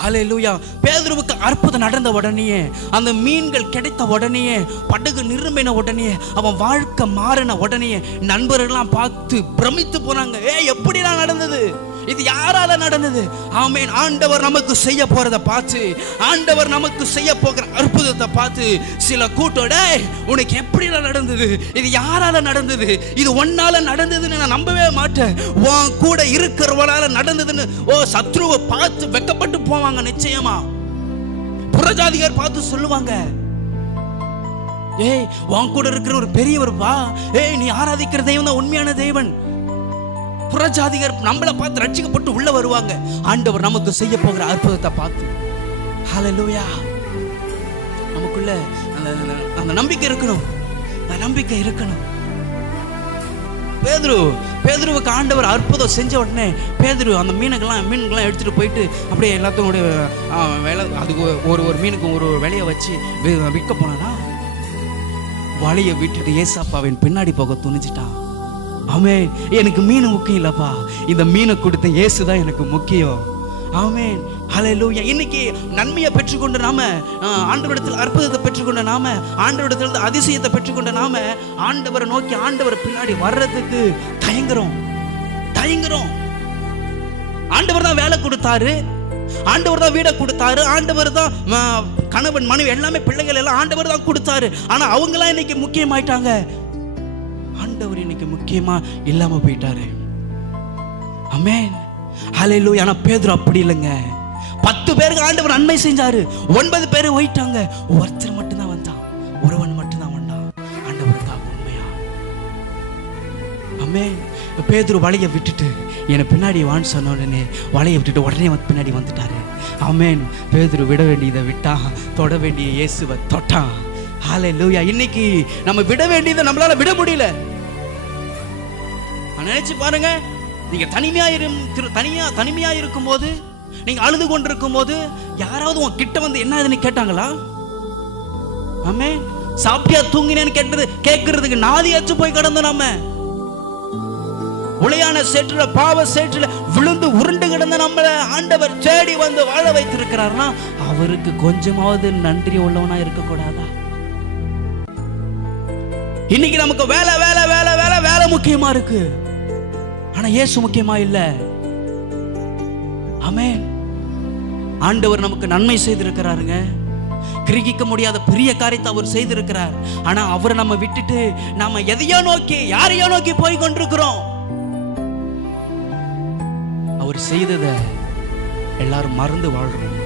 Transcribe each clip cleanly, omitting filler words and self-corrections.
ஹல்லேலூயா. பேதுருவுக்கு அற்புதம் நடந்த உடனே, அந்த மீன்கள் கிடைத்த உடனே, படகு நிறும்பின உடனே, அவன் வாழ்க்கை மாறின உடனே நண்பர்கள்லாம் பார்த்து பிரமித்து போனாங்க. எப்படிலாம் நடந்தது? இது யாரால நடந்தது? ஆமென். ஆண்டவர் நமக்கு செய்ய போறதை பார்த்து, ஆண்டவர் நமக்கு செய்ய போகிற அற்புதத்தை பார்த்து சில கூட்டோட, உனக்கு எப்படிலாம் நடந்தது? இது யாரால நடந்தது? இது ஒன்னால நடந்ததுன்னு நான் நம்பவே மாட்டேன். உன் கூட இருக்கிறவளால நடந்ததுன்னு சத்ருவை பார்த்து வெக்கப்பட்டு போவாங்க. நிச்சயமா புறஜாதிகர் பார்த்து சொல்லுவாங்க, உன் கூட இருக்கிற ஒரு பெரியவர் வா, நீ ஆராதிக்கிற தெய்வம் தான் உண்மையான தெய்வன். புறஜாதிகர் நம்மளை பார்த்து ரட்சிக்கப்பட்டு உள்ள வருவாங்க, ஆண்டவர் நமக்கு செய்ய போகிற அற்புதத்தை பார்த்து. ஹல்லேலூயா. நமக்குள்ள அந்த நம்பிக்கை இருக்கணும், அந்த நம்பிக்கை இருக்கணும். பேதுருவுக்கு ஆண்டவர் அற்புதம் செஞ்ச உடனே பேதுரு அந்த மீன்கள்லாம் எடுத்துட்டு போயிட்டு அப்படியே எல்லாத்தோட வேலை, அதுக்கு ஒரு மீனுக்கு ஒரு விலையை வச்சு விற்க போனா, வலையை விட்டுட்டு ஏசாப்பாவின் பின்னாடி போக துணிச்சிட்டான். ஆமென். எனக்கு மீன் முக்கியம் இல்லப்பா, இந்த மீனை கொடுத்த இயேசு தான் எனக்கு முக்கியம். ஆமென். ஹல்லேலூயா. இன்னைக்கு நன்மையை பெற்றுக்கொண்டு நாம, ஆண்டவரிடத்தில் அற்புதத்தை பெற்றுக்கொண்ட நாம, ஆண்டவரிடத்தில் அதிசயத்தை பெற்றுக்கொண்ட நாம, ஆண்டவரை நோக்கி ஆண்டவர் பின்னாடி வர்றதுக்கு தயங்குறோம். ஆண்டவர் தான் வேலை கொடுத்தாரு, ஆண்டவர் தான் வீடை கொடுத்தாரு, ஆண்டவர் தான் கணவன் மனைவி எல்லாமே பிள்ளைகள் எல்லாம் ஆண்டவர் தான் கொடுத்தாரு. ஆனா அவங்களாம் இன்னைக்கு முக்கியமாயிட்டாங்க, ஆண்டவர் இன்னைக்கு முக்கியமா இல்லாம போயிட்டாரு. ஆமென். ஹல்லேலூயா. ஆனா பேதுரு அப்படி இல்லைங்க. 10 பேருக்கு ஆண்டவர் நன்மை செஞ்சாரு, 9 பேர் போயிட்டாங்க, ஒருத்தர் மட்டும்தான் வந்தான், ஒருவன் மட்டும்தான் வந்தான், ஆண்டவருக்காக உண்மையா. ஆமென். பேதுரு வலையை விட்டுட்டு என்னை பின்னாடி வான்னு சொன்ன உடனே வலையை விட்டுட்டு உடனே பின்னாடி வந்துட்டாரு. ஆமென். பேதுரு விட வேண்டியதை விட்டான், தொட வேண்டிய இயேசுவை தொட்டான். ஹல்லேலூயா. இன்னைக்கு நம்ம விட வேண்டியதை நம்மளால விட முடியல. நினைச்சு பாருங்க, நீங்க தனிமையா இருக்கும் போது, நீங்க அழுது கொண்டிருக்கும் போது யாராவது உங்க கிட்ட வந்து என்ன ஆகுதுன்னு கேட்டாங்களா? ஆமென். சாப்பிட்டியா தூங்கினேன்னு கேட்கறதுக்கு நாதியாச்சும் போய் கிடந்தோம். நம்ம உளையான சேற்றுல, பாவ சேற்றுல விழுந்து உருண்டு கிடந்த நம்மள ஆண்டவர் தேடி வந்து வாழ வைத்திருக்கிறார்னா அவருக்கு கொஞ்சமாவது நன்றி உள்ளவனா இருக்க கூடாதா? இன்னைக்கு நமக்கு வேலை வேலை வேலை வேலை வேலை முக்கியமா இருக்கு, ஆனா இயேசு முக்கியமா இல்ல. ஆமென். ஆண்டவர் நமக்கு நன்மை செய்திருக்கிறாருங்க, கிரகிக்க முடியாத பெரிய காரியத்தை அவர் செய்திருக்கிறார். ஆனா அவரை நம்ம விட்டுட்டு நாம எதையோ நோக்கி, யாரையோ நோக்கி போய் கொண்டிருக்கிறோம். அவர் செய்ததை எல்லாரும் மறந்து வாழ்றோம்.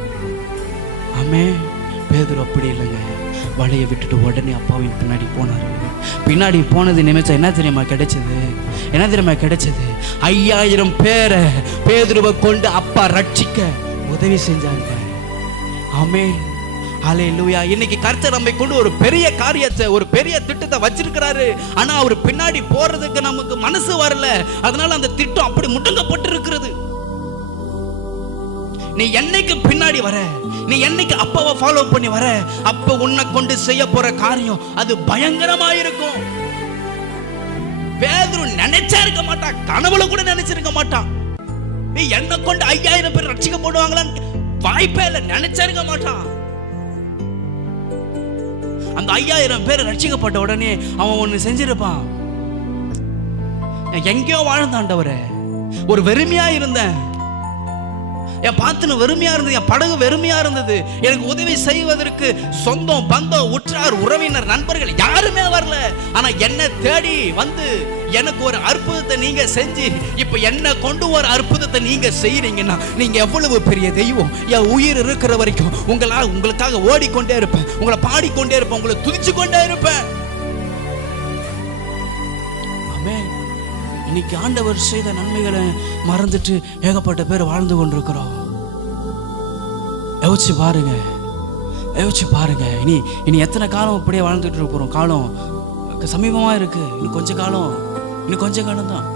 ஆமென். பேதுரு அப்படி இல்லைங்க, வலையை விட்டுட்டு உடனே அப்பாவின் பின்னாடி போனாரு. பின்னாடி போனது நினைச்சா என்ன தெரியுமா கிடைச்சது? 5000 பேரை பேதுருவை கொண்டு அப்பா ரட்சிக்க உதவி செஞ்சாங்க. ஆமென். ஹல்லேலூயா. இன்னைக்கு கர்த்தர் நம்மை கொண்டு ஒரு பெரிய காரியத்தை, ஒரு பெரிய திட்டத்தை வச்சிருக்கிறாரு. ஆனா அவர் பின்னாடி போறதுக்கு நமக்கு மனசு வரல, அதனால அந்த திட்டம் அப்படி முடங்கப்பட்டு இருக்கிறது. நீ என்னைக்கு பின்னாடி வர, நீ என்னைக்கு அப்பாவை ஃபாலோ பண்ணி வர, அப்ப உன்னை கொண்டு செய்ய போற காரியம் அது பயங்கரமா இருக்கும். பேதுரு நினைச்சா இருக்க மாட்டான், கனவுல கூட நினைச்சிருக்க மாட்டான். நீ என்ன கொண்டு 5000 பேர் ரட்சிக்கப்படுவாங்களான்னு வாய்ப்பே இல்லை, நினைச்சா இருக்க மாட்டான். அந்த 5000 பேர் ரட்சிக்கப்பட்ட உடனே அவன் ஒண்ணு செஞ்சிருப்பான். எங்கேயோ வாழ்ந்தாண்டவரே, ஒரு வெறுமையா இருந்தேன், என் பாத்தின வெறுமையா இருந்தது, என் படகு வெறுமையா இருந்தது, எனக்கு உதவி செய்வதற்கு சொந்தம் பந்தம் உற்றார் உறவினர் நண்பர்கள் யாருமே வரல. ஆனா என்ன தேடி வந்து எனக்கு ஒரு அற்புதத்தை நீங்க செஞ்சு இப்ப என்ன கொண்டு ஒரு அற்புதத்தை நீங்க செய்யறீங்கன்னா நீங்க எவ்வளவு பெரிய தெய்வம். என் உயிர் இருக்கிற வரைக்கும் உங்களுக்காக ஓடிக்கொண்டே இருப்பேன், உங்களை பாடிக்கொண்டே இருப்பேன், உங்களை துதிச்சு கொண்டே இருப்பேன். ஆமென். இன்னைக்கு ஆண்டவர் செய்த நன்மைகளை மறந்துட்டு ஏகப்பட்ட பேர் வாழ்ந்து கொண்டிருக்கிறோம். யோசிச்சு பாருங்க. இனி எத்தனை காலம் இப்படியே வாழ்ந்துட்டு இருக்கிறோம்? காலம் சமீபமா இருக்கு, இன்னும் கொஞ்ச காலம் தான்.